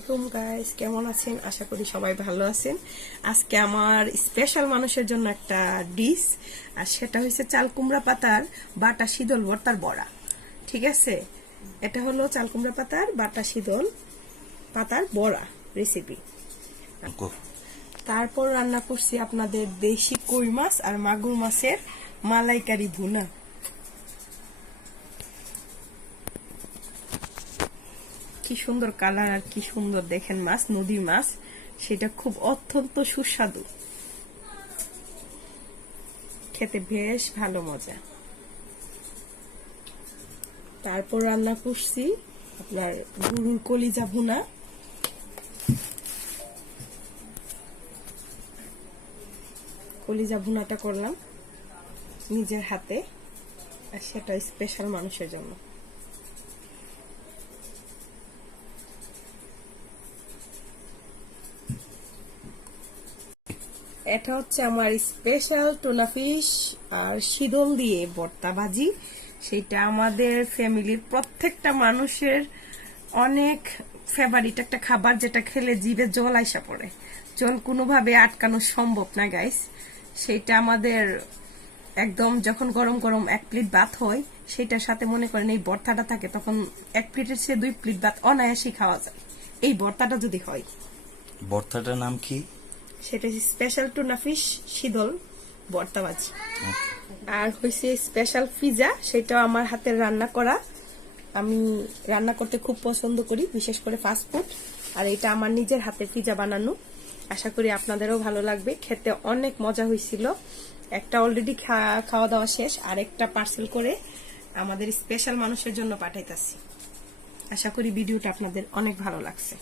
আসসালামাইকুম গাইস, কেমন আছেন? আশা করি সবাই ভালো আছেন। আজকে আমার স্পেশাল মানুষের জন্য একটা ডিশ, আর সেটা হচ্ছে চাল কুমড়া পাতার বাটা শীতল ভর্তার বড়া। ঠিক আছে, এটা হলো চাল কুমড়া পাতার বাটা শীতল পাতার বড়া রেসিপি। তারপর রান্না করছি আপনাদের দেশি কই মাছ আর মাগুর মাছের মালাইকারি ভুনা। কি সুন্দর কালার আর কি সুন্দর দেখেন মাছ, নদীর মাছ, সেটা খুব অত্যন্ত সুস্বাদু, খেতে বেশ ভালো মজা। তারপর রান্না করছি আপনার গরুর কলিজা ভুনা। কলিজা ভুনাটা করলাম নিজের হাতে, আর সেটা স্পেশাল মানুষের জন্য। এটা হচ্ছে আমার স্পেশাল টুনা ফিশ আর শীতল দিয়ে ভর্তা ভাজি। সেটা আমাদের ফ্যামিলির প্রত্যেকটা মানুষের অনেক ফেভারিট একটা খাবার, যেটা খেলে জিভে জল আইসা পড়ে, জল কোনোভাবে আটকানো সম্ভব না গাইস। সেটা আমাদের একদম যখন গরম গরম এক প্লেট ভাত হয়, সেটার সাথে মনে করেন এই ভর্তাটা থাকে, তখন এক প্লেটের চেয়ে 2 প্লেট ভাত অনায়াসই খাওয়া যায় এই ভর্তাটা যদি হয়। ভর্তাটার নাম কি? সেটা স্পেশাল টুনা ফিশ শীতল ভর্তা ভাজি। আর হয়েছে স্পেশাল পিজা, সেটাও আমার হাতের রান্না করা। আমি রান্না করতে খুব পছন্দ করি, বিশেষ করে ফাস্ট ফুড। আর এটা আমার নিজের হাতে পিজা বানানো। আশা করি আপনাদেরও ভালো লাগবে, খেতে অনেক মজা হয়েছিল। একটা অলরেডি খাওয়া দাওয়া শেষ, আর একটা পার্সেল করে আমাদের স্পেশাল মানুষের জন্য পাঠাইতেছি। আশা করি ভিডিওটা আপনাদের অনেক ভালো লাগছে।